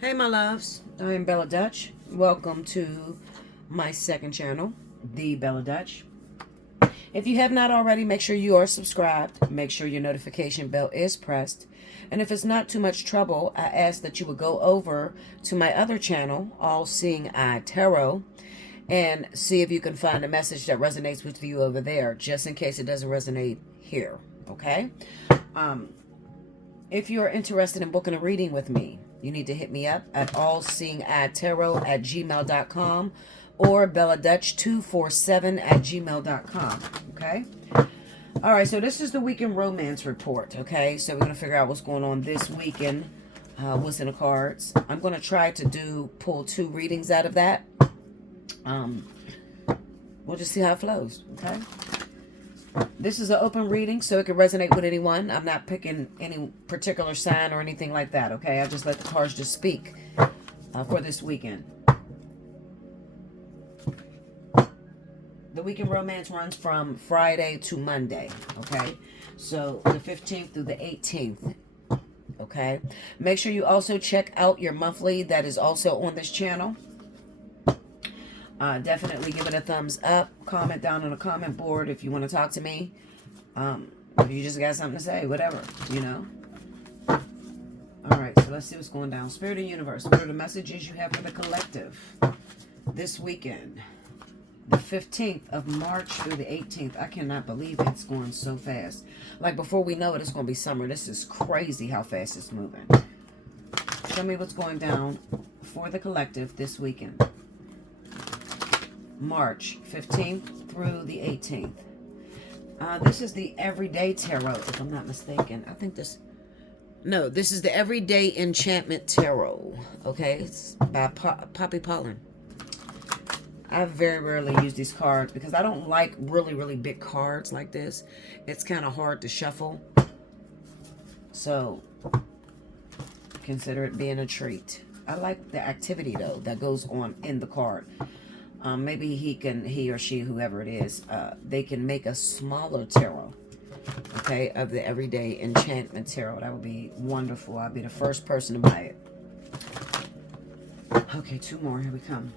Hey my loves, I am Bella Dutch. Welcome to my second channel, The Bella Dutch. If you have not already, make sure you are subscribed. Make sure your notification bell is pressed. And if it's not too much trouble, I ask that you would go over to my other channel, Allseeingeyetarot, and see if you can find a message that resonates with you over there, just in case it doesn't resonate here, okay? If you're interested in booking a reading with me, you need to hit me up at allseeingeyetarot@gmail.com or belladutch247@gmail.com, okay? All right, so this is the weekend romance report, okay? So we're going to figure out what's going on this weekend, what's in the cards. I'm going to try to pull 2 readings out of that. We'll just see how it flows, okay? This is an open reading, so it can resonate with anyone. I'm not picking any particular sign or anything like that, okay? I just let the cards just speak for this weekend. The weekend romance runs from Friday to Monday, okay? So the 15th through the 18th, okay? Make sure you also check out your monthly that is also on this channel. Definitely give it a thumbs up. Comment down on the comment board if you want to talk to me. If you just got something to say, whatever, you know. All right, so let's see what's going down. Spirit and Universe, what are the messages you have for the collective this weekend? The 15th of March through the 18th. I cannot believe it's going so fast. Like, before we know it, it's going to be summer. This is crazy how fast it's moving. Show me what's going down for the collective this weekend. March 15th through the 18th. This is the Everyday Tarot, if I'm not mistaken. I think this... No, this is the Everyday Enchantment Tarot. Okay, it's by Poppy Pollen. I very rarely use these cards because I don't like really, really big cards like this. It's kind of hard to shuffle. So, consider it being a treat. I like the activity, though, that goes on in the card. Maybe he or she, whoever it is, they can make a smaller tarot, okay, of the Everyday Enchantment Tarot. That would be wonderful. I'd be the first person to buy it. Okay, 2 more. Here we come.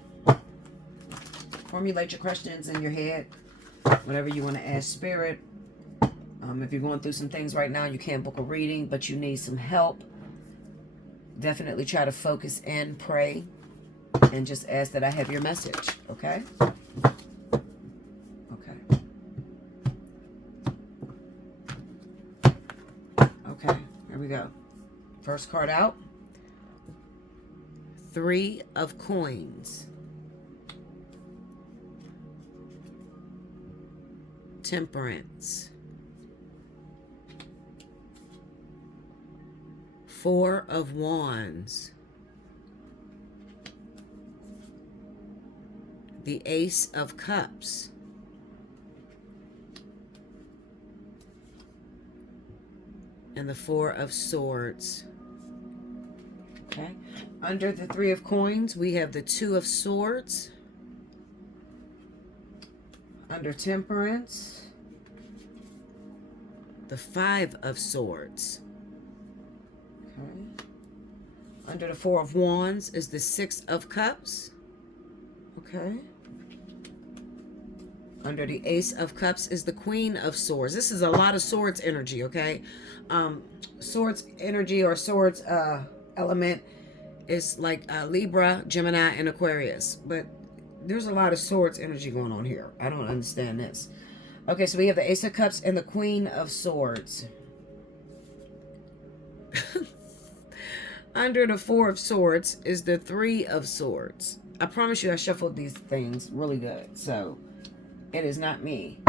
Formulate your questions in your head, whatever you want to ask Spirit. If you're going through some things right now, you can't book a reading, but you need some help, definitely try to focus and pray. And just ask that I have your message, okay? Okay. Okay, here we go. First card out. 3 of Coins. Temperance. 4 of Wands. The Ace of Cups. And the 4 of Swords. Okay. Under the 3 of Coins, we have the 2 of Swords. Under Temperance, the 5 of Swords. Okay. Under the 4 of Wands is the 6 of Cups. Okay. Under the Ace of Cups is the Queen of Swords. This is a lot of Swords energy, okay? Swords energy or Swords element is like Libra, Gemini, and Aquarius. But there's a lot of Swords energy going on here. I don't understand this. Okay, so we have the Ace of Cups and the Queen of Swords. Under the 4 of Swords is the 3 of Swords. I promise you I shuffled these things really good. So, it is not me.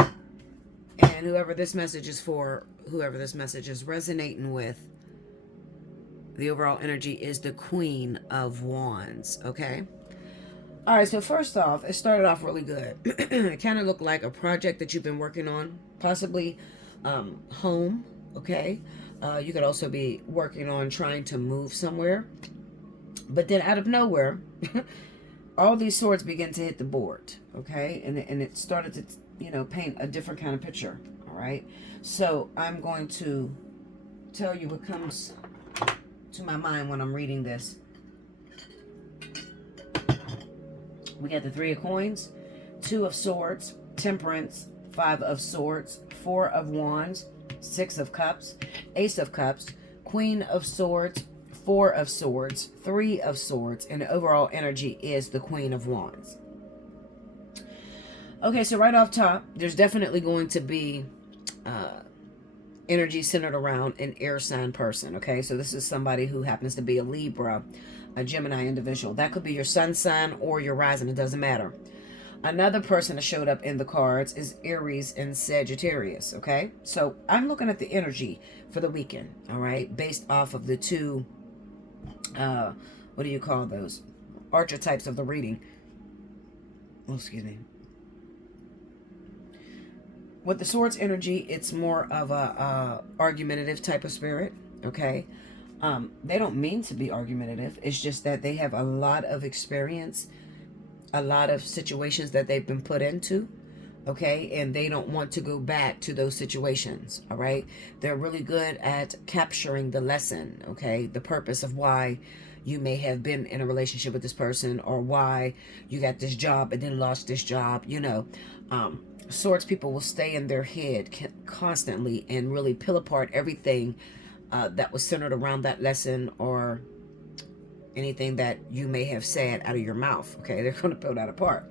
And whoever this message is for, whoever this message is resonating with, the overall energy is the Queen of Wands, okay? All right, so first off, it started off really good. It kind of looked like a project that you've been working on, possibly home, okay? You could also be working on trying to move somewhere. But then out of nowhere, all these swords begin to hit the board, okay? And it started to, paint a different kind of picture, all right? So I'm going to tell you what comes to my mind when I'm reading this. We got the Three of Coins, Two of Swords, Temperance, Five of Swords, Four of Wands, Six of Cups, Ace of Cups, Queen of Swords, Four of Swords, Three of Swords, and the overall energy is the Queen of Wands. Okay, so right off top, there's definitely going to be energy centered around an air sign person. Okay, so this is somebody who happens to be a Libra, a Gemini individual. That could be your sun sign or your rising, it doesn't matter. Another person that showed up in the cards is Aries and Sagittarius. Okay, so I'm looking at the energy for the weekend, all right, based off of the two what do you call those archetypes of the reading. Oh, excuse me. With the Swords energy, it's more of a argumentative type of spirit. Okay, they don't mean to be argumentative. It's just that they have a lot of experience, a lot of situations that they've been put into. Okay, and they don't want to go back to those situations. All right, they're really good at capturing the lesson. Okay, the purpose of why you may have been in a relationship with this person, or why you got this job and then lost this job. Swords people will stay in their head constantly and really peel apart everything that was centered around that lesson, or anything that you may have said out of your mouth. Okay, they're going to peel that apart.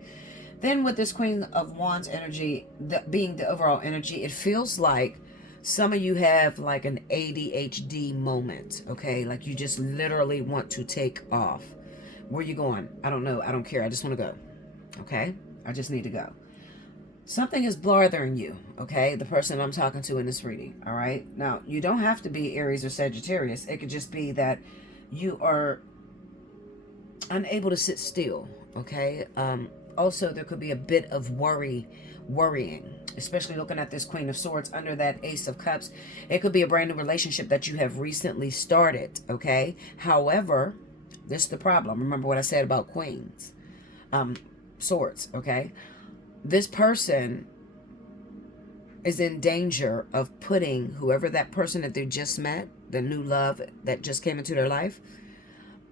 Then with this Queen of Wands energy, being the overall energy, it feels like some of you have like an ADHD moment. Okay, like you just literally want to take off. Where are you going? I don't know. I don't care. I just want to go. Okay, I just need to go. Something is bothering you, okay? The person I'm talking to in this reading, all right? Now, you don't have to be Aries or Sagittarius. It could just be that you are unable to sit still, okay? Also, there could be a bit of worrying, especially looking at this Queen of Swords under that Ace of Cups. It could be a brand new relationship that you have recently started, okay? However, this is the problem. Remember what I said about Queens, Swords, okay? This person is in danger of putting whoever that person that they just met, the new love that just came into their life,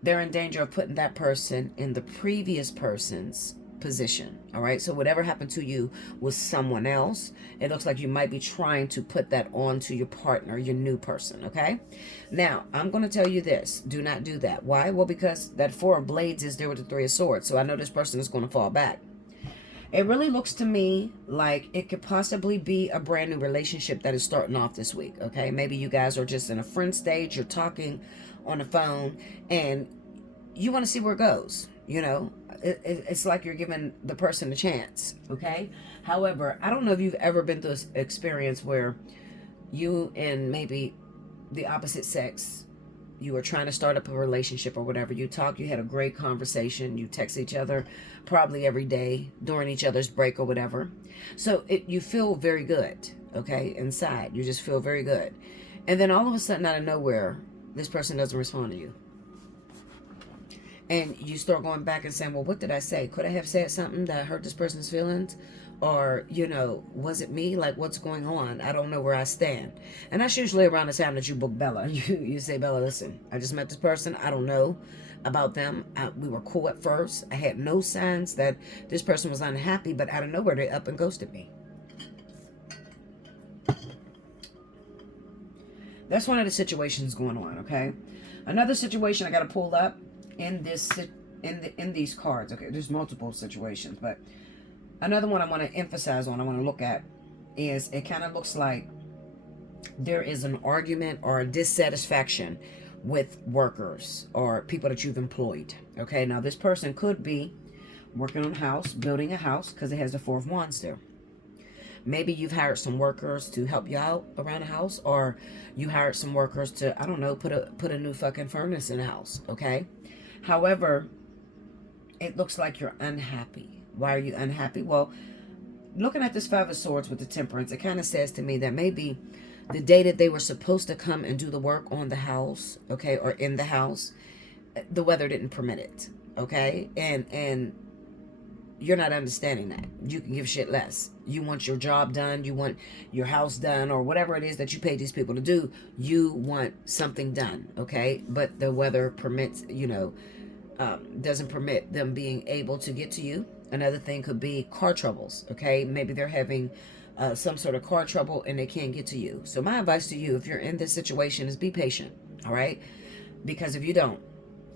they're in danger of putting that person in the previous person's position. All right, so whatever happened to you with someone else, it looks like you might be trying to put that on to your partner, your new person. Okay, now I'm going to tell you this: do not do that. Why? Well, because that Four of Blades is there with the Three of Swords, so I know this person is going to fall back. It really looks to me like it could possibly be a brand new relationship that is starting off this week. Okay, maybe you guys are just in a friend stage, you're talking on the phone, and you want to see where it goes. It's like you're giving the person a chance. Okay, however, I don't know if you've ever been through this experience where you and maybe the opposite sex, you were trying to start up a relationship or whatever. You talk, you had a great conversation, you text each other probably every day during each other's break or whatever. So you feel very good, okay, inside. You just feel very good. And then all of a sudden, out of nowhere, this person doesn't respond to you. And you start going back and saying, well, what did I say? Could I have said something that hurt this person's feelings? Or, was it me? Like, what's going on? I don't know where I stand. And that's usually around the time that you book Bella. You say, Bella, listen, I just met this person. I don't know about them. We were cool at first. I had no signs that this person was unhappy, but out of nowhere, they up and ghosted me. That's one of the situations going on, okay? Another situation I got to pull up in these cards. Okay, there's multiple situations, but another one I want to emphasize on, I want to look at, is it kind of looks like there is an argument or a dissatisfaction with workers or people that you've employed. Okay, now this person could be working on a house, building a house, because it has the Four of Wands there. Maybe you've hired some workers to help you out around the house, or you hired some workers to, I don't know, put a new fucking furnace in the house. Okay, however, it looks like you're unhappy. Why are you unhappy? Well, looking at this Five of Swords with the Temperance, it kind of says to me that maybe the day that they were supposed to come and do the work on the house, okay, or in the house, the weather didn't permit it, okay? And you're not understanding that. You can give shit less. You want your job done. You want your house done, or whatever it is that you pay these people to do. You want something done, okay? But the weather permits, doesn't permit them being able to get to you. Another thing could be car troubles. Okay, maybe they're having some sort of car trouble and they can't get to you. So my advice to you, if you're in this situation, is be patient. All right, because if you don't,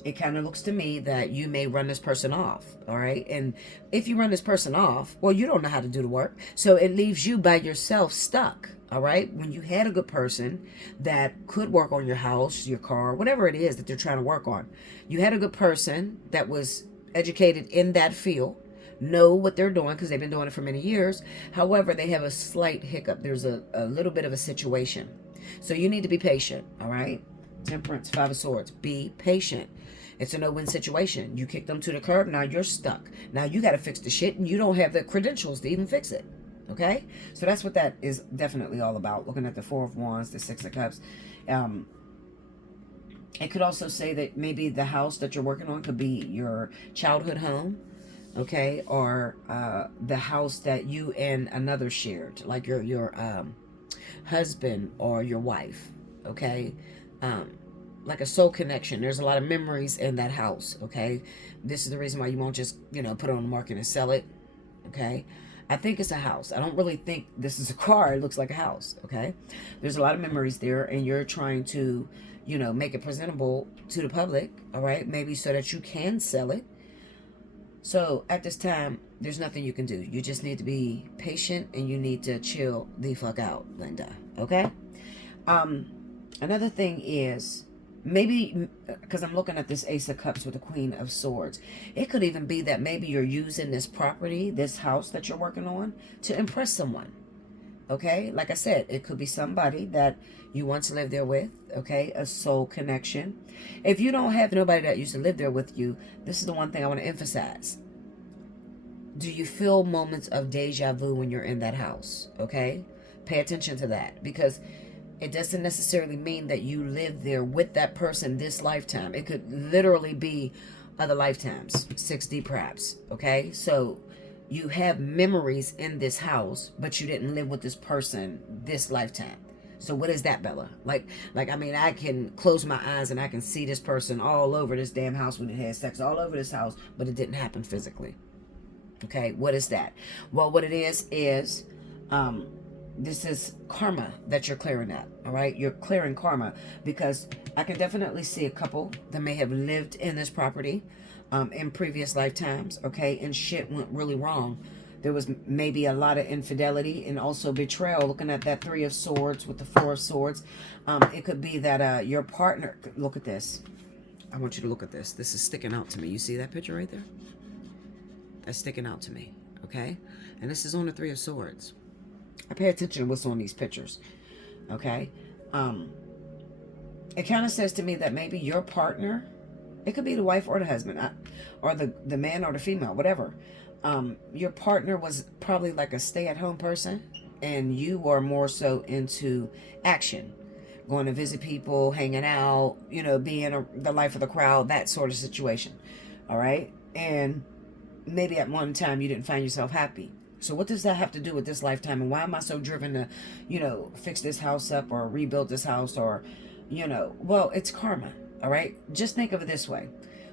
it kind of looks to me that you may run this person off. All right, and if you run this person off, well, you don't know how to do the work, so it leaves you by yourself stuck. All right, when you had a good person that could work on your house, your car, whatever it is that they're trying to work on, you had a good person that was educated in that field, know what they're doing because they've been doing it for many years. However, they have a slight hiccup. There's a little bit of a situation, so you need to be patient. All right, Temperance, Five of Swords. Be patient. It's a no-win situation. You kick them to the curb. Now you're stuck. Now you got to fix the shit, and you don't have the credentials to even fix it. Okay, so that's what that is definitely all about. Looking at the Four of Wands, the Six of Cups. It could also say that maybe the house that you're working on could be your childhood home, okay, or the house that you and another shared, like your husband or your wife, okay, like a soul connection. There's a lot of memories in that house, okay. This is the reason why you won't just put it on the market and sell it, okay. I think it's a house. I don't really think this is a car. It looks like a house, okay? There's a lot of memories there, and you're trying to, make it presentable to the public, all right? Maybe so that you can sell it. So at this time, there's nothing you can do. You just need to be patient, and you need to chill the fuck out, Linda, okay? Another thing is, maybe, because I'm looking at this Ace of Cups with the Queen of Swords, it could even be that maybe you're using this property, this house that you're working on, to impress someone, okay? Like I said, it could be somebody that you once lived there with, okay? A soul connection. If you don't have nobody that used to live there with you, this is the one thing I want to emphasize. Do you feel moments of deja vu when you're in that house, okay? Pay attention to that, because it doesn't necessarily mean that you live there with that person this lifetime. It could literally be other lifetimes, 6D perhaps, okay? So you have memories in this house, but you didn't live with this person this lifetime. So what is that, Bella? Like I mean, I can close my eyes and I can see this person all over this damn house when it had sex, all over this house, but it didn't happen physically. Okay, what is that? Well, what it is, this is karma that you're clearing up, all right? You're clearing karma, because I can definitely see a couple that may have lived in this property in previous lifetimes, okay? And shit went really wrong. There was maybe a lot of infidelity and also betrayal. Looking at that Three of Swords with the Four of Swords. It could be that your partner, look at this. I want you to look at this. This is sticking out to me. You see that picture right there? That's sticking out to me, okay? And this is on the Three of Swords. I pay attention to what's on these pictures, okay? It kind of says to me that maybe your partner, it could be the wife or the husband, or the man or the female, whatever. Your partner was probably like a stay-at-home person, and you are more so into action, going to visit people, hanging out, being the life of the crowd, that sort of situation, all right? And maybe at one time you didn't find yourself happy. So what does that have to do with this lifetime? And why am I so driven to, fix this house up or rebuild this house or, well, it's karma, all right? Just think of it this way.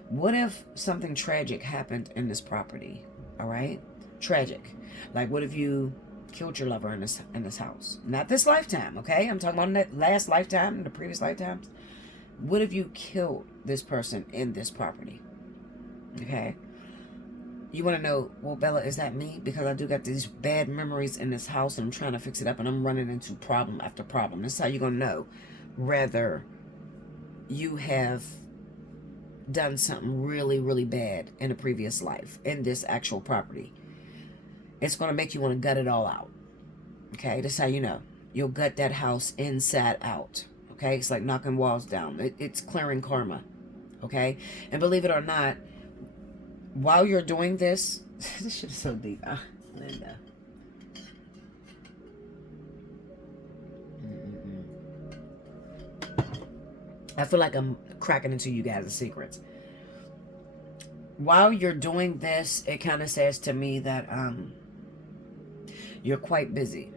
What if something tragic happened in this property, all right? Tragic. Like, what if you killed your lover in this house? Not this lifetime, okay? I'm talking about that last lifetime and the previous lifetimes. What if you killed this person in this property, okay? You want to know, well, Bella, is that me? Because I do got these bad memories in this house and I'm trying to fix it up and I'm running into problem after problem. This is how you're going to know whether you have done something really, really bad in a previous life in this actual property. It's going to make you want to gut it all out. Okay, this is how you know. You'll gut that house inside out. Okay, it's like knocking walls down. It's clearing karma. Okay, and believe it or not, while you're doing this, this shit is so deep. Linda. I feel like I'm cracking into you guys' secrets. While you're doing this, it kind of says to me that you're quite busy.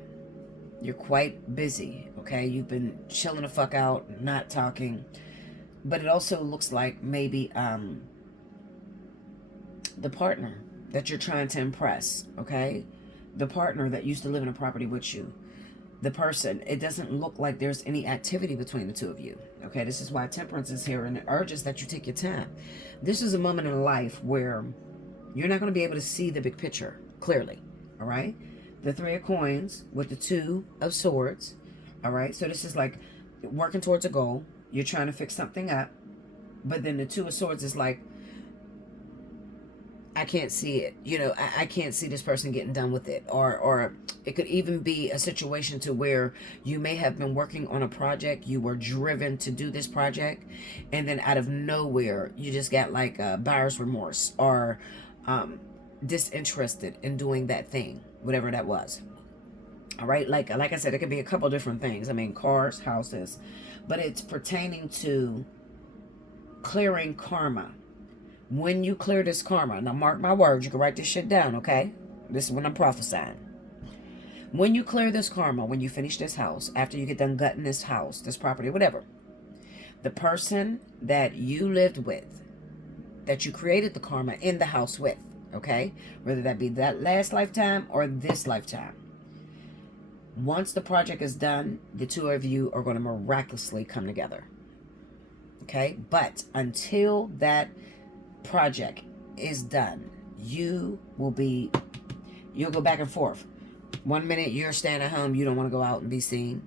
You're quite busy, okay? You've been chilling the fuck out, not talking. But it also looks like maybe The partner that you're trying to impress, okay? The partner that used to live in a property with you. The person, it doesn't look like there's any activity between the two of you. Okay, this is why temperance is here, and it urges that you take your time. This is a moment in life where you're not going to be able to see the big picture clearly. All right, the Three of Coins with the Two of Swords. All right, so this is like working towards a goal. You're trying to fix something up, but then the Two of Swords is like, I can't see it. You know, I can't see this person getting done with it. Or it could even be a situation to where you may have been working on a project. You were driven to do this project. And then out of nowhere, you just got like buyer's remorse or disinterested in doing that thing, whatever that was. All right. Like I said, it could be a couple different things. I mean, cars, houses, but it's pertaining to clearing karma. When you clear this karma, now mark my words, you can write this shit down, okay? This is when I'm prophesying. When you clear this karma, when you finish this house, after you get done gutting this house, this property, whatever, the person that you lived with, that you created the karma in the house with, okay? Whether that be that last lifetime or this lifetime. Once the project is done, the two of you are going to miraculously come together. Okay? But until that project is done, you'll go back and forth. 1 minute you're staying at home, you don't want to go out and be seen.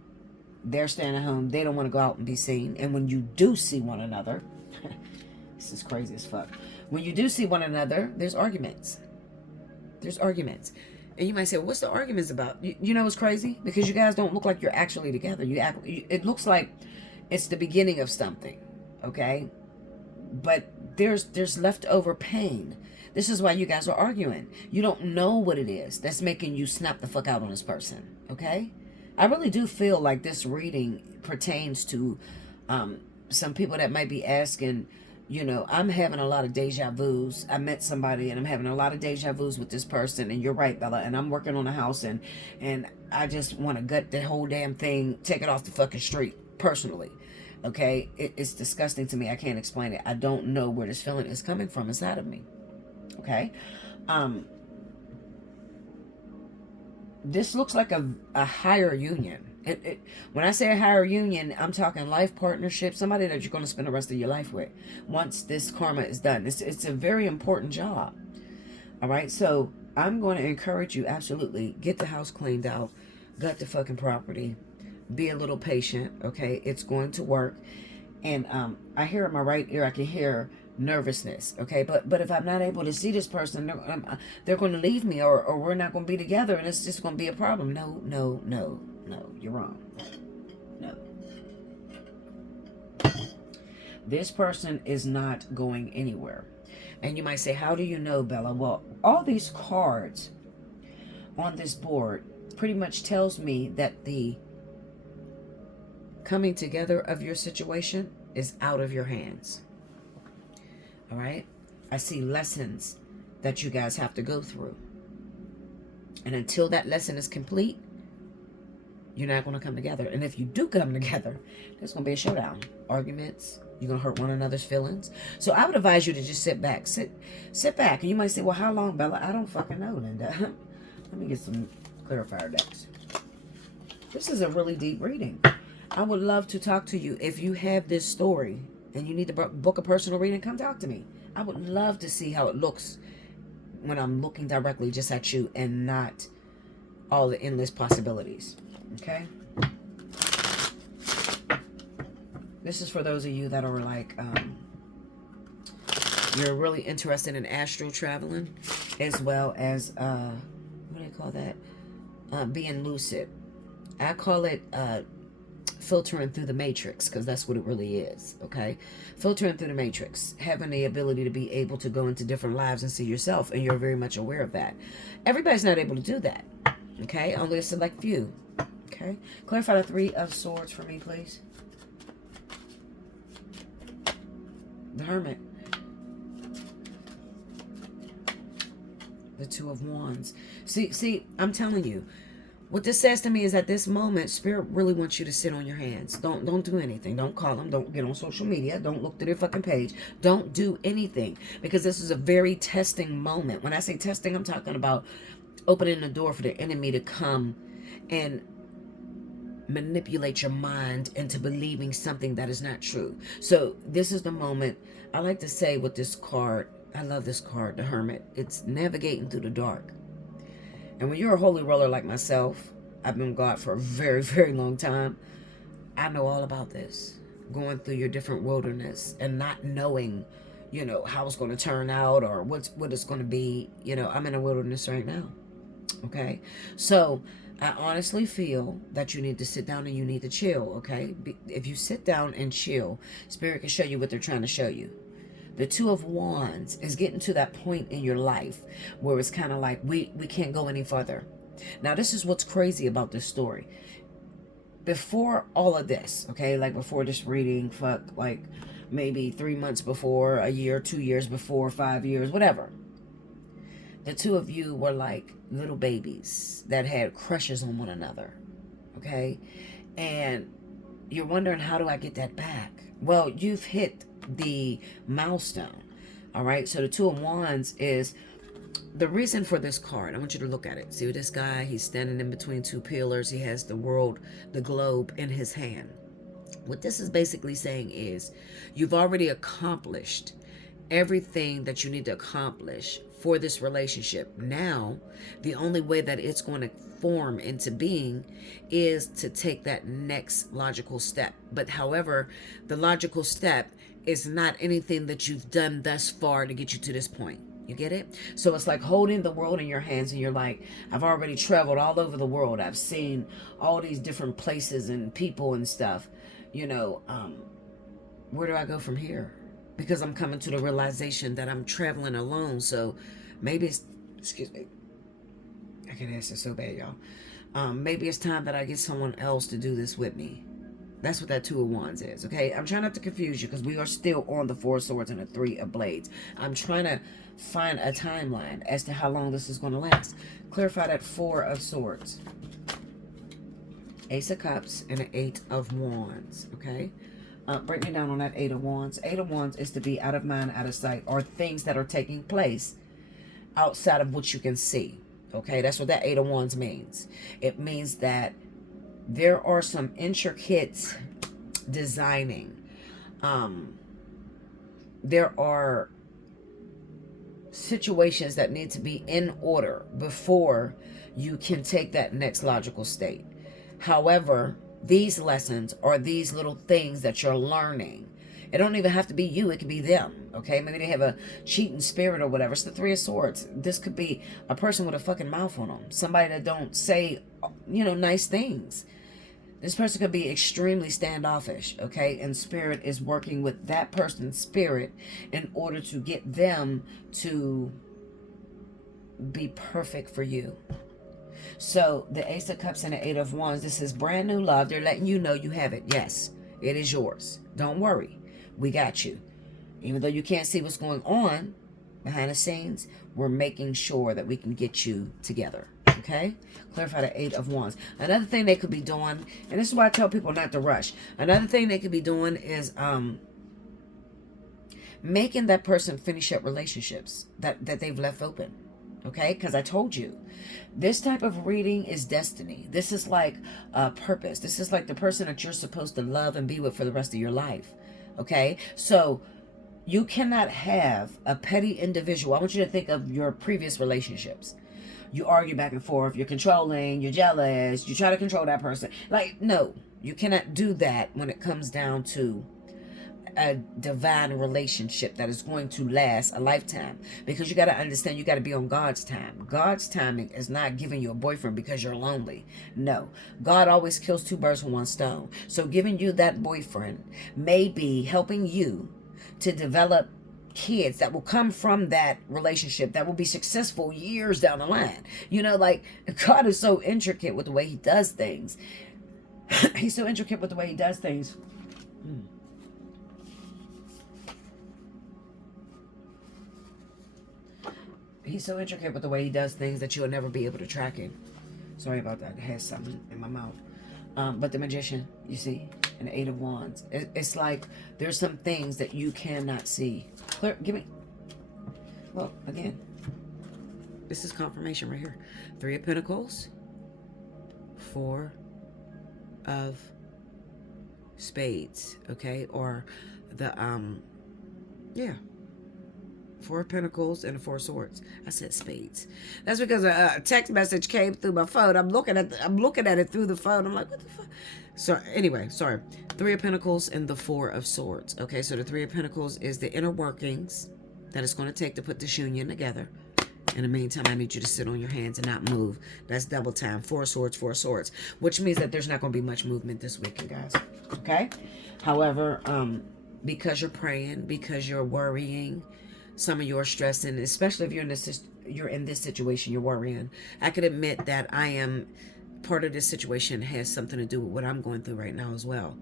They're staying at home, they don't want to go out and be seen. And when you do see one another, this is crazy as fuck. When you do see one another, there's arguments. There's arguments. And you might say, well, what's the arguments about? You know what's crazy? Because you guys don't look like you're actually together. It looks like it's the beginning of something, okay? But there's leftover pain. This is why you guys are arguing. You don't know what it is that's making you snap the fuck out on this person, okay? I really do feel like this reading pertains to some people that might be asking, you know, I'm having a lot of deja vus. I met somebody and I'm having a lot of deja vus with this person. And you're right, Bella. And I'm working on a house and I just want to gut the whole damn thing, take it off the fucking street personally. Okay, it's disgusting to me. I can't explain it. I don't know where this feeling is coming from inside of me. Okay, this looks like a higher union. When I say a higher union, I'm talking life partnership, somebody that you're going to spend the rest of your life with once this karma is done. It's a very important job. All right, so I'm going to encourage you, absolutely, get the house cleaned out, gut the fucking property. Be a little patient, okay? It's going to work. And I hear in my right ear, I can hear nervousness, okay? But if I'm not able to see this person, they're going to leave me or we're not going to be together and it's just going to be a problem. No, you're wrong. No. This person is not going anywhere. And you might say, how do you know, Bella? Well, all these cards on this board pretty much tells me that the coming together of your situation is out of your hands. All right? I see lessons that you guys have to go through. And until that lesson is complete, you're not going to come together. And if you do come together, there's going to be a showdown. Arguments. You're going to hurt one another's feelings. So I would advise you to just sit back. Sit back. And you might say, well, how long, Bella? I don't fucking know, Linda. Let me get some clarifier decks. This is a really deep reading. I would love to talk to you. If you have this story and you need to book a personal reading, come talk to me. I would love to see how it looks when I'm looking directly just at you and not all the endless possibilities. Okay? This is for those of you that are like, you're really interested in astral traveling, as well as, what do you call that? Being lucid. I call it, filtering through the matrix, because that's what it really is. Okay, filtering through the matrix, having the ability to be able to go into different lives and see yourself, and you're very much aware of that. Everybody's not able to do that. Okay, only a select few. Okay, clarify the Three of Swords for me, please. The Hermit. The Two of Wands. See, I'm telling you, What this says to me is at this moment, Spirit really wants you to sit on your hands. Don't do anything. Don't call them. Don't get on social media. Don't look through their fucking page. Don't do anything, because this is a very testing moment. When I say testing, I'm talking about opening the door for the enemy to come and manipulate your mind into believing something that is not true. So this is the moment. I like to say with this card, I love this card, the Hermit. It's navigating through the dark. And when you're a holy roller like myself, I've been God for a very, very long time. I know all about this. Going through your different wilderness and not knowing, how it's going to turn out or what it's going to be. I'm in a wilderness right now. Okay. So I honestly feel that you need to sit down and you need to chill. Okay. If you sit down and chill, Spirit can show you what they're trying to show you. The Two of Wands is getting to that point in your life where it's kind of like we can't go any further. Now, this is what's crazy about this story. Before all of this, okay, like before this reading, like maybe 3 months before, a year, 2 years before, 5 years, whatever, the two of you were like little babies that had crushes on one another, okay? And you're wondering, how do I get that back? Well, you've hit the milestone. All right, so the Two of Wands is the reason for this card. I want you to look at it. See this guy, he's standing in between two pillars. He has the world, the globe in his hand. What this is basically saying is you've already accomplished everything that you need to accomplish for this relationship. Now, the only way that it's going to form into being is to take that next logical step. But however, the logical step is not anything that you've done thus far to get you to this point. You get it? So it's like holding the world in your hands and you're like, I've already traveled all over the world. I've seen all these different places and people and stuff. Where do I go from here? Because I'm coming to the realization that I'm traveling alone. So maybe it's, excuse me, I can ask this so bad, y'all. Maybe it's time that I get someone else to do this with me. That's what that Two of Wands is, okay? I'm trying not to confuse you because we are still on the Four of Swords and the Three of Blades. I'm trying to find a timeline as to how long this is going to last. Clarify that Four of Swords. Ace of Cups and an Eight of Wands, okay? Break me down on that Eight of Wands. Eight of Wands is to be out of mind, out of sight, or things that are taking place outside of what you can see, okay? That's what that Eight of Wands means. It means that there are some intricate designing. There are situations that need to be in order before you can take that next logical state. However, these lessons are these little things that you're learning. It don't even have to be you. It could be them, okay? Maybe they have a cheating spirit or whatever. It's the Three of Swords. This could be a person with a fucking mouth on them. Somebody that don't say, nice things. This person could be extremely standoffish, okay? And Spirit is working with that person's spirit in order to get them to be perfect for you. So the Ace of Cups and the Eight of Wands, this is brand new love. They're letting you know you have it. Yes, it is yours. Don't worry. We got you. Even though you can't see what's going on behind the scenes, we're making sure that we can get you together. Okay? Clarify the Eight of Wands. Another thing they could be doing, and this is why I tell people not to rush. Another thing they could be doing is making that person finish up relationships that they've left open. Okay? Because I told you, this type of reading is destiny. This is like purpose. This is like the person that you're supposed to love and be with for the rest of your life. Okay? So you cannot have a petty individual. I want you to think of your previous relationships. You argue back and forth. You're controlling. You're jealous. You try to control that person. Like, no. You cannot do that when it comes down to a divine relationship that is going to last a lifetime. Because you got to understand, you got to be on God's time. God's timing is not giving you a boyfriend because you're lonely. No. God always kills two birds with one stone. So giving you that boyfriend may be helping you to develop kids that will come from that relationship that will be successful years down the line. Like, God is so intricate with the way he does things. He's so intricate with the way he does things. He's so intricate with the way he does things that you'll never be able to track him. Sorry about that. I had something in my mouth. But the Magician, you see, and the Eight of Wands. It's like there's some things that you cannot see. Clear, give me. Well, again, this is confirmation right here. Three of Pentacles, Four of Spades, okay? Or the, yeah. Four of Pentacles and the Four of Swords. I said spades. That's because a text message came through my phone. I'm looking at it through the phone. I'm like, what the fuck? So anyway, sorry. Three of Pentacles and the Four of Swords. Okay, so the Three of Pentacles is the inner workings that it's going to take to put this union together. In the meantime, I need you to sit on your hands and not move. That's double time. Four of Swords, which means that there's not going to be much movement this weekend, guys. Okay? However, because you're praying, because you're worrying, some of you are stressing, especially if you're in this situation, you're worrying. I could admit that I am part of this situation has something to do with what I'm going through right now as well.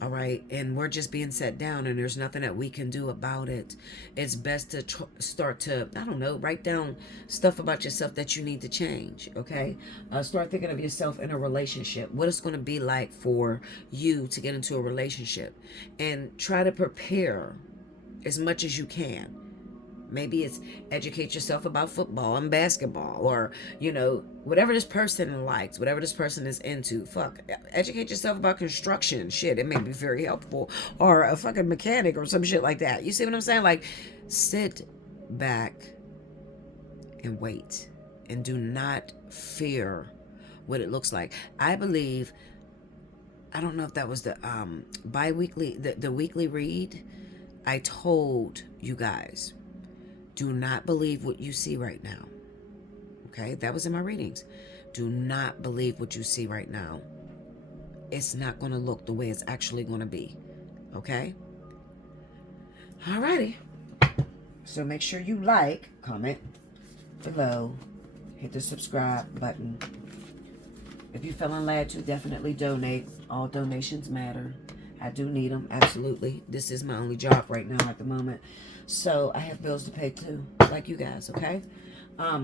All right. And we're just being set down and there's nothing that we can do about it. It's best to start to, I don't know, write down stuff about yourself that you need to change. Okay. Start thinking of yourself in a relationship, what it's going to be like for you to get into a relationship, and try to prepare as much as you can. Maybe it's educate yourself about football and basketball, or, you know, whatever this person likes, whatever this person is into. Fuck, educate yourself about construction. Shit, it may be very helpful. Or a fucking mechanic or some shit like that. You see what I'm saying? Like, sit back and wait. And do not fear what it looks like. I believe, I don't know if that was the bi-weekly, the weekly read. I told you guys, do not believe what you see right now. Okay, that was in my readings. Do not believe what you see right now. It's not going to look the way it's actually going to be. Okay? Alrighty. So make sure you like, comment below, hit the subscribe button. If you're feeling led to, definitely donate. All donations matter. I do need them, absolutely. This is my only job right now at the moment. So I have bills to pay too, like you guys, okay? I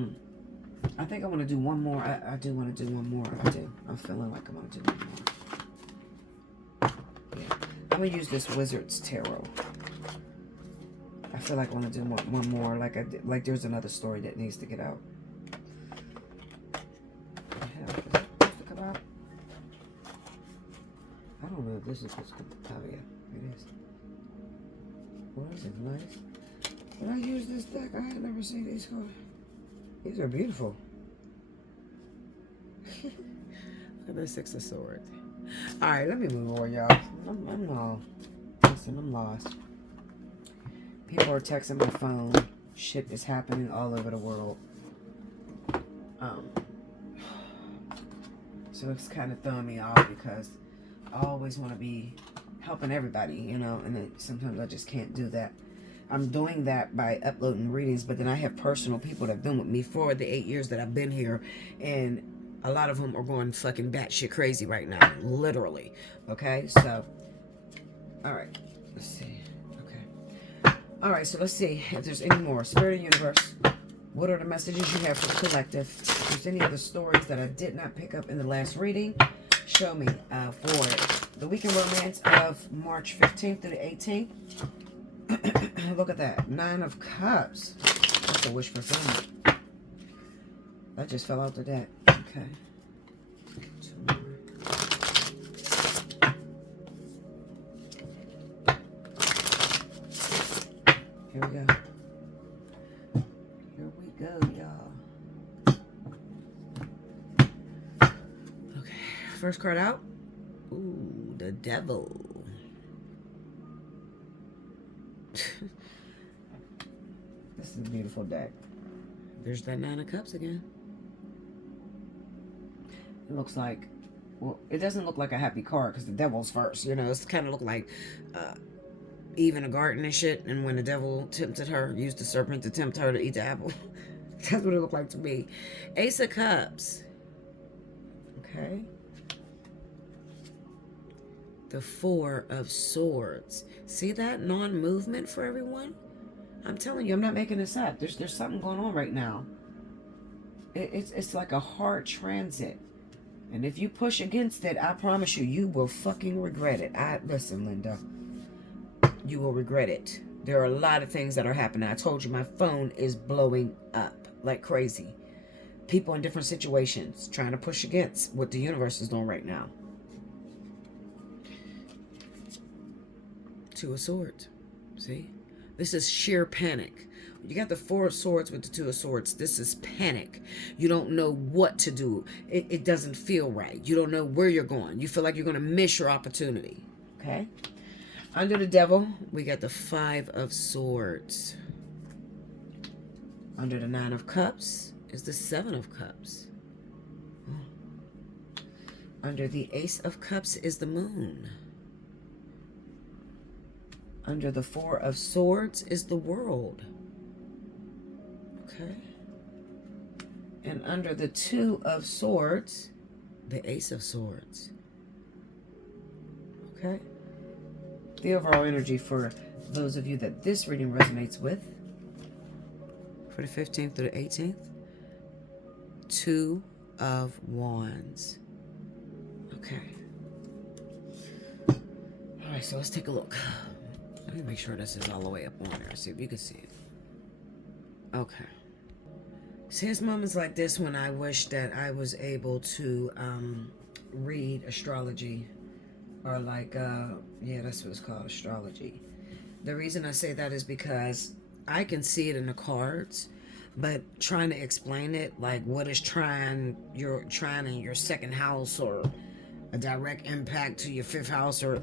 think I want to do one more. I do want to do one more. I do. I'm feeling like I want to do one more. Yeah. I'm going to use this Wizard's Tarot. I feel like I want to do one more. Like there's another story that needs to get out. Hell, is it supposed to come out? I don't know if this is supposed to come out. Oh, yeah. It is. What is it? Nice. When I use this deck, I had never seen these cards. These are beautiful. Look at the Six of Swords. Alright, let me move on, y'all. I'm lost. People are texting my phone. Shit is happening all over the world. So it's kind of throwing me off because I always want to be helping everybody, you know, and then sometimes I just can't do that. I'm doing that by uploading readings, but then I have personal people that have been with me for the 8 years that I've been here, and a lot of them are going fucking batshit crazy right now, literally. Okay, so, all right, let's see. Okay, all right, so let's see if there's any more. Spirit of Universe, what are the messages you have for the collective? If there's any other stories that I did not pick up in the last reading, show me for the weekend romance of March 15th through the 18th. Look at that. 9 of Cups. That's a wish fulfillment. That just fell out the deck. Okay. 2 more. Here we go. Here we go, y'all. Okay. First card out. Ooh, the Devil. This is a beautiful deck. There's that 9 of Cups again. It looks like, well, it doesn't look like a happy card because the Devil's first. You know, it's kind of look like Eve in a garden and shit. And when the devil tempted her, used the serpent to tempt her to eat the apple. That's what it looked like to me. Ace of Cups. Okay. The Four of Swords. See that non-movement for everyone? I'm telling you, I'm not making this up. There's something going on right now. It's like a hard transit. And if you push against it, I promise you, you will fucking regret it. Listen, Linda, you will regret it. There are a lot of things that are happening. I told you my phone is blowing up like crazy. People in different situations trying to push against what the universe is doing right now. Two of Swords. See? This is sheer panic. You got the Four of Swords with the Two of Swords. This is panic. You don't know what to do. It doesn't feel right. You don't know where you're going. You feel like you're going to miss your opportunity. Okay? Under the Devil, we got the Five of Swords. Under the Nine of Cups is the Seven of Cups. Under the Ace of Cups is the Moon. Under the Four of Swords is the World. Okay. And under the Two of Swords, the Ace of Swords. Okay. The overall energy for those of you that this reading resonates with, for the 15th through the 18th, Two of Wands. Okay. All right, so let's take a look. Let me make sure this is all the way up on there. See if you can see it. Okay. See, it's moments like this when I wish that I was able to read astrology, or like, yeah, that's what it's called, astrology. The reason I say that is because I can see it in the cards, but trying to explain it, like what is trying in your second house, or a direct impact to your fifth house, or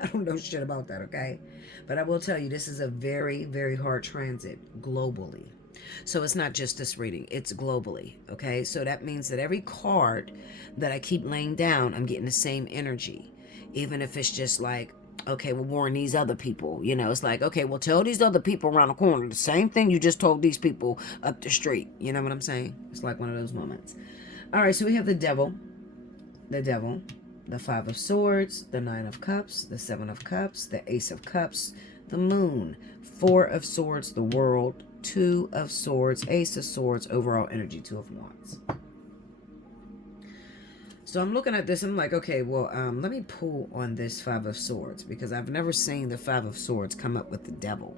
I don't know shit about that, okay? But I will tell you, this is a very, very hard transit globally. So it's not just this reading, it's globally, okay? So that means that every card that I keep laying down, I'm getting the same energy. Even if it's just like, okay, we'll warn these other people. You know, it's like, okay, well, tell these other people around the corner the same thing you just told these people up the street. You know what I'm saying? It's like one of those moments. All right, so we have the Devil, the Five of Swords, the Nine of Cups, the Seven of Cups, the Ace of Cups, the Moon, Four of Swords, the World, Two of Swords, Ace of Swords, overall energy, Two of Wands. So I'm looking at this, I'm like, okay, well, let me pull on this Five of Swords, because I've never seen the Five of Swords come up with the Devil.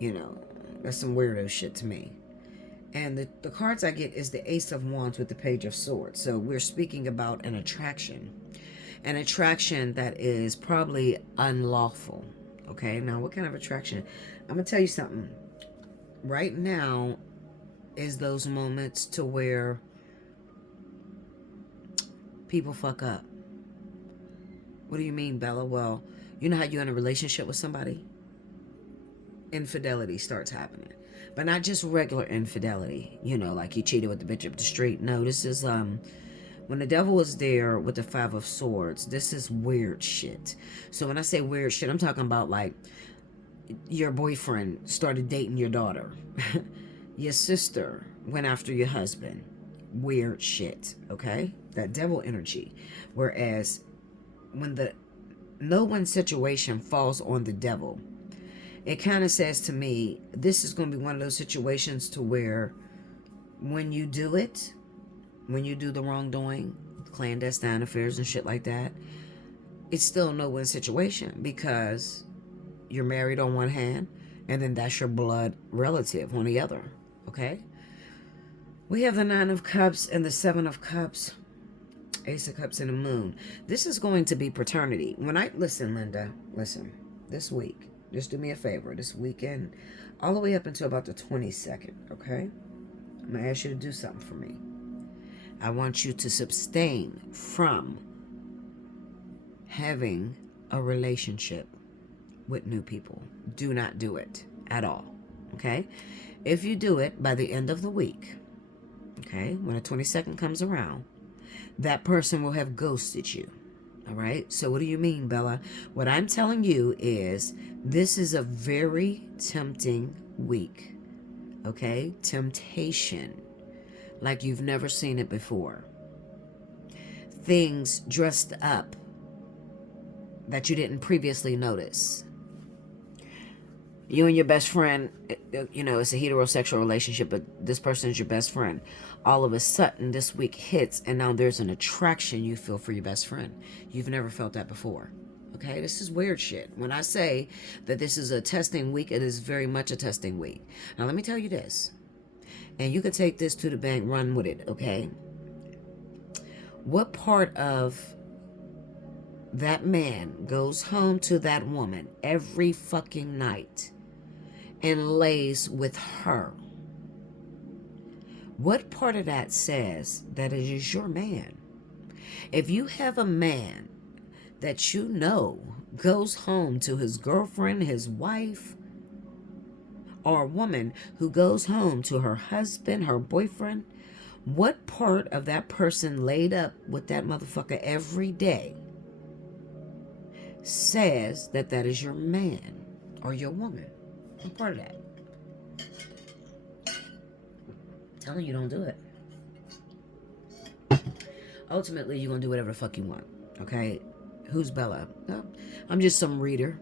You know, that's some weirdo shit to me. And the cards I get is the Ace of Wands with the Page of Swords. So we're speaking about an attraction that is probably unlawful. Okay, now what kind of attraction? I'm going to tell you something. Right now is those moments to where people fuck up. What do you mean, Bella? Well, you know how you're in a relationship with somebody? Infidelity starts happening. But not just regular infidelity, you know, like you cheated with the bitch up the street. No, this is when the Devil is there with the Five of Swords, this is weird shit. So when I say weird shit, I'm talking about like your boyfriend started dating your daughter. Your sister went after your husband. Weird shit, okay? That Devil energy. Whereas when the no one situation falls on the Devil, it kind of says to me, this is going to be one of those situations to where when you do it, when you do the wrongdoing, clandestine affairs and shit like that, it's still a no-win situation, because you're married on one hand, and then that's your blood relative on the other, okay? We have the Nine of Cups and the Seven of Cups, Ace of Cups and the Moon. This is going to be paternity. Listen, Linda, listen, this week, just do me a favor, this weekend, all the way up until about the 22nd, okay? I'm going to ask you to do something for me. I want you to abstain from having a relationship with new people. Do not do it at all, okay? If you do it by the end of the week, okay, when the 22nd comes around, that person will have ghosted you. All right. So what do you mean, Bella? What I'm telling you is this is a very tempting week. Okay. Temptation like you've never seen it before. Things dressed up that you didn't previously notice. You and your best friend, you know, it's a heterosexual relationship, but this person is your best friend. All of a sudden, this week hits, and now there's an attraction you feel for your best friend. You've never felt that before. Okay, this is weird shit. When I say that this is a testing week, it is very much a testing week. Now, let me tell you this, and you can take this to the bank, run with it, okay? What part of that man goes home to that woman every fucking night and lays with her? What part of that says that it is your man? If you have a man that you know goes home to his girlfriend, his wife, or a woman who goes home to her husband, her boyfriend, what part of that person laid up with that motherfucker every day says that that is your man or your woman? What part of that? I'm telling you, don't do it. Ultimately, you're going to do whatever the fuck you want, okay? Who's Bella? Well, I'm just some reader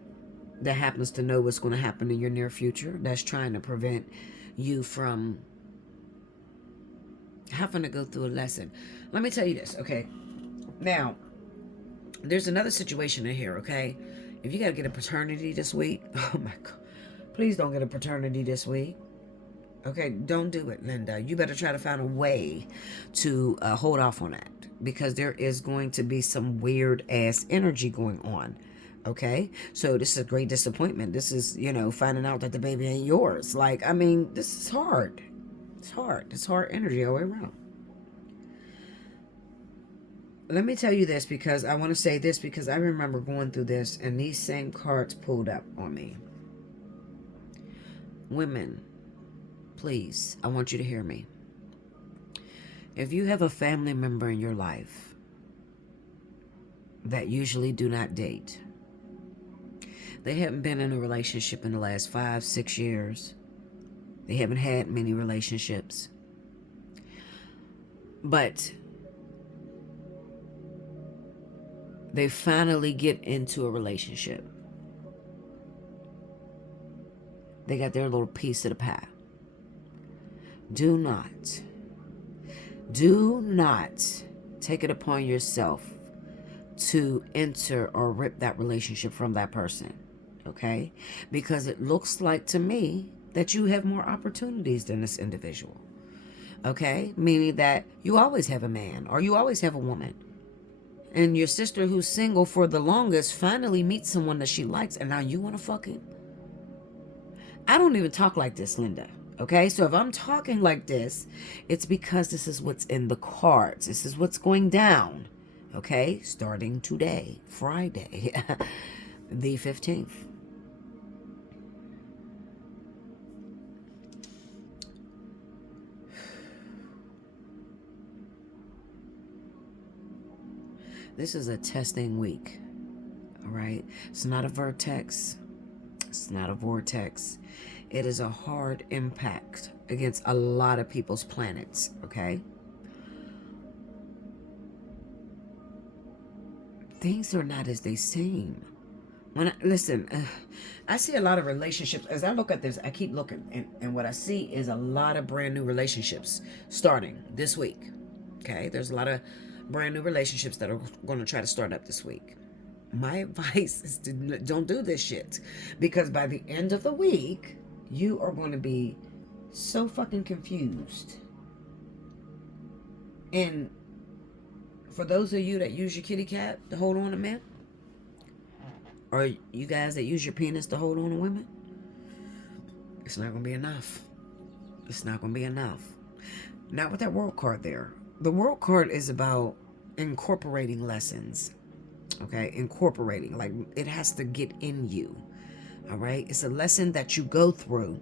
that happens to know what's going to happen in your near future, that's trying to prevent you from having to go through a lesson. Let me tell you this, okay? Now, there's another situation in here, okay? If you got to get a paternity this week, oh my God, please don't get a paternity this week. Okay, don't do it, Linda. You better try to find a way to hold off on that, because there is going to be some weird ass energy going on. Okay, so this is a great disappointment. This is, you know, finding out that the baby ain't yours. Like, I mean, this is hard. It's hard. It's hard energy all the way around. Let me tell you this, because I want to say this, because I remember going through this and these same cards pulled up on me. Women, please, I want you to hear me. If you have a family member in your life that usually do not date, they haven't been in a relationship in the last 5-6 years, they haven't had many relationships, but they finally get into a relationship, they got their little piece of the pie. Do not take it upon yourself to enter or rip that relationship from that person, okay? Because it looks like to me that you have more opportunities than this individual, okay? Meaning that you always have a man or you always have a woman. And your sister who's single for the longest finally meets someone that she likes, and now you want to fuck him. I don't even talk like this, Linda. Okay, so if I'm talking like this, it's because this is what's in the cards. This is what's going down. Okay, starting today, Friday, the 15th. This is a testing week. All right, it's not a vertex. It's not a vortex. It is a hard impact against a lot of people's planets, okay? Things are not as they seem. Listen, I see a lot of relationships. As I look at this, I keep looking, and what I see is a lot of brand new relationships starting this week, okay? There's a lot of brand new relationships that are going to try to start up this week. My advice is to don't do this shit, because by the end of the week, you are going to be so fucking confused. And for those of you that use your kitty cat to hold on to men, or you guys that use your penis to hold on to women, it's not going to be enough. It's not going to be enough. Not with that world card there. The world card is about incorporating lessons. Okay, incorporating, like it has to get in you. All right, it's a lesson that you go through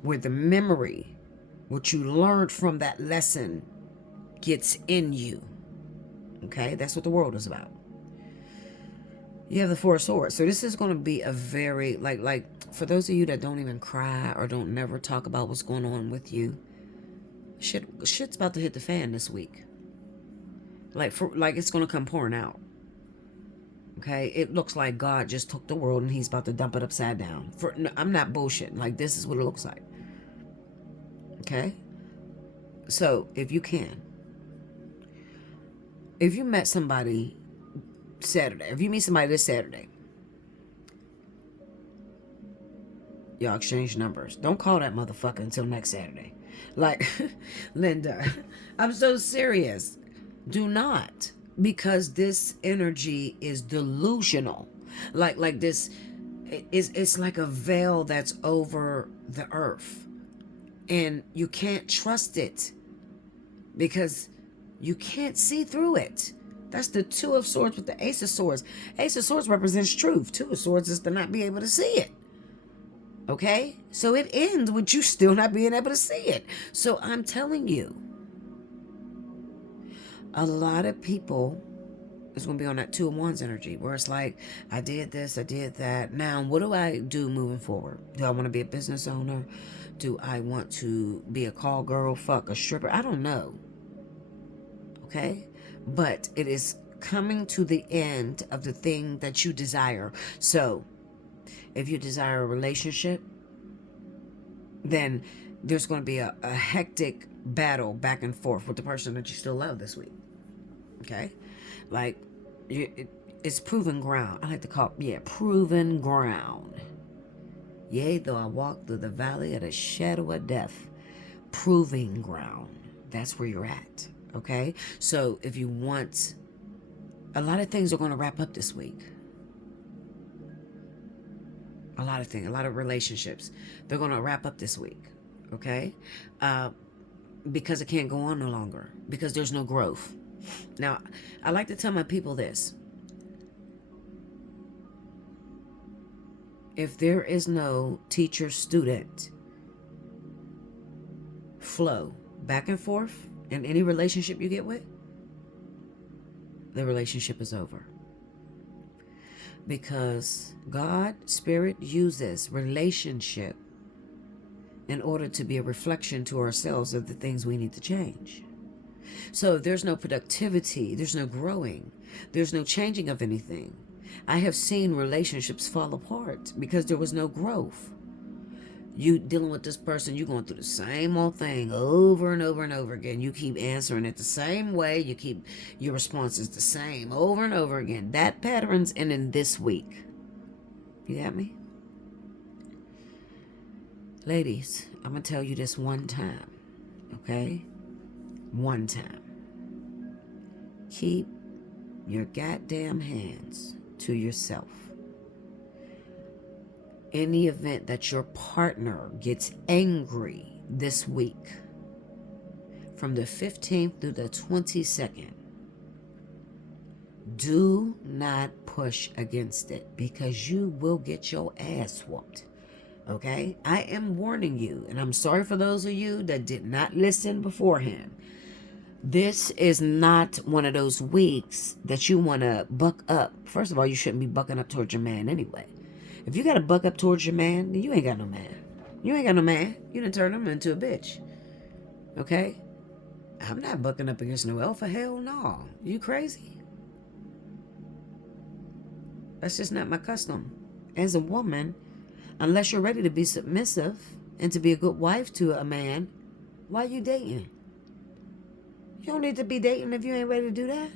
where the memory, what you learned from that lesson, gets in you. Okay, that's what the world is about. You have the Four of Swords, so this is going to be a very like for those of you that don't even cry or don't never talk about what's going on with you, shit's about to hit the fan this week. Like it's going to come pouring out. Okay, it looks like God just took the world and he's about to dump it upside down. No, I'm not bullshitting. Like, this is what it looks like. Okay? So, if you met somebody Saturday, if you meet somebody this Saturday, y'all exchange numbers. Don't call that motherfucker until next Saturday. Like, Linda, I'm so serious. Do not. Because this energy is delusional. Like this, it's like a veil that's over the earth. And you can't trust it. Because you can't see through it. That's the Two of Swords with the Ace of Swords. Ace of Swords represents truth. Two of Swords is to not be able to see it. Okay? So it ends with you still not being able to see it. So I'm telling you, a lot of people is going to be on that 2 of Wands energy where it's like, I did this, I did that. Now, what do I do moving forward? Do I want to be a business owner? Do I want to be a call girl, fuck, a stripper? I don't know. Okay? But it is coming to the end of the thing that you desire. So, if you desire a relationship, then there's going to be a hectic battle back and forth with the person that you still love this week. Okay? Like, it's proven ground. I like to call it, proven ground. Yea, though I walk through the valley of the shadow of death, proving ground. That's where you're at. Okay? So, if you want, a lot of things are going to wrap up this week. A lot of things, a lot of relationships, they're going to wrap up this week. Okay? Because it can't go on no longer. Because there's no growth. Now, I like to tell my people this. If there is no teacher-student flow back and forth in any relationship you get with, the relationship is over. Because God, Spirit, uses relationship in order to be a reflection to ourselves of the things we need to change. So if there's no productivity, there's no growing, there's no changing of anything. I have seen relationships fall apart because there was no growth. You dealing with this person, you're going through the same old thing over and over and over again. You keep answering it the same way. You keep your responses the same over and over again. That pattern's ending this week. You got me? Ladies, I'm going to tell you this one time. Okay? One time. Keep your goddamn hands to yourself. In the event that your partner gets angry this week, from the 15th through the 22nd, do not push against it because you will get your ass whooped. Okay? I am warning you, and I'm sorry for those of you that did not listen beforehand. This is not one of those weeks that you want to buck up. First of all, you shouldn't be bucking up towards your man anyway. If you got to buck up towards your man, then you ain't got no man. You ain't got no man. You done turn him into a bitch. Okay? I'm not bucking up against no alpha. Hell no. You crazy? That's just not my custom. As a woman, unless you're ready to be submissive and to be a good wife to a man, why you dating? You don't need to be dating if you ain't ready to do that.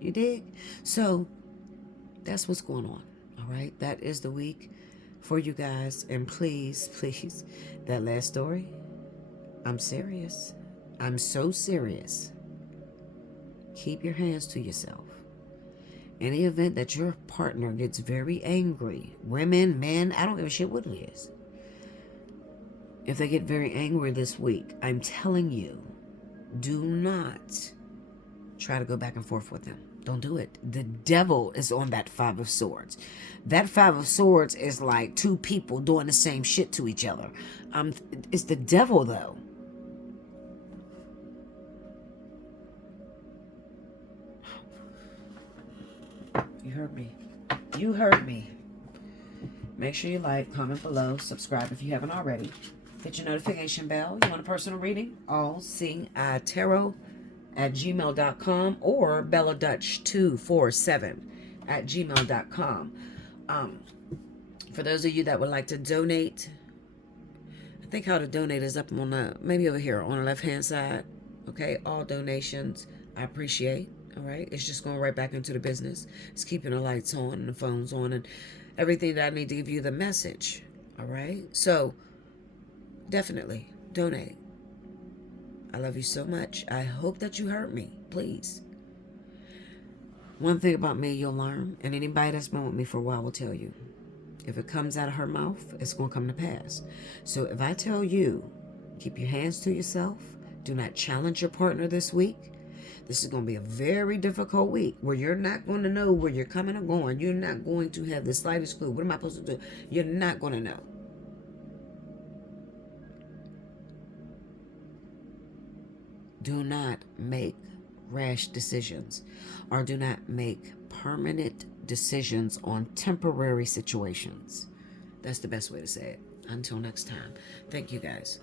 You dig? So, that's what's going on. All right? That is the week for you guys. And please, please, that last story, I'm serious. I'm so serious. Keep your hands to yourself. In the event that your partner gets very angry, women, men, I don't give a shit what it is. If they get very angry this week, I'm telling you, do not try to go back and forth with them. Don't do it. The devil is on that 5 of Swords. That 5 of Swords is like two people doing the same shit to each other. It's the devil, though. You heard me. You heard me. Make sure you like, comment below, subscribe if you haven't already. Hit your notification bell. You want a personal reading? Allseeingeyetarot gmail.com or belladutch247 gmail.com. For those of you that would like to donate, I think how to donate is up on the, maybe over here on the left hand side. Okay, all donations I appreciate. All right, it's just going right back into the business. It's keeping the lights on and the phones on and everything that I need to give you the message. All right, so definitely donate. I love you so much. I hope that you heard me. Please. One thing about me you'll learn, and anybody that's been with me for a while will tell you, if it comes out of her mouth, it's going to come to pass. So if I tell you, keep your hands to yourself, do not challenge your partner this week. This is going to be a very difficult week where you're not going to know where you're coming or going. You're not going to have the slightest clue. What am I supposed to do? You're not going to know. Do not make rash decisions, or do not make permanent decisions on temporary situations. That's the best way to say it. Until next time. Thank you guys.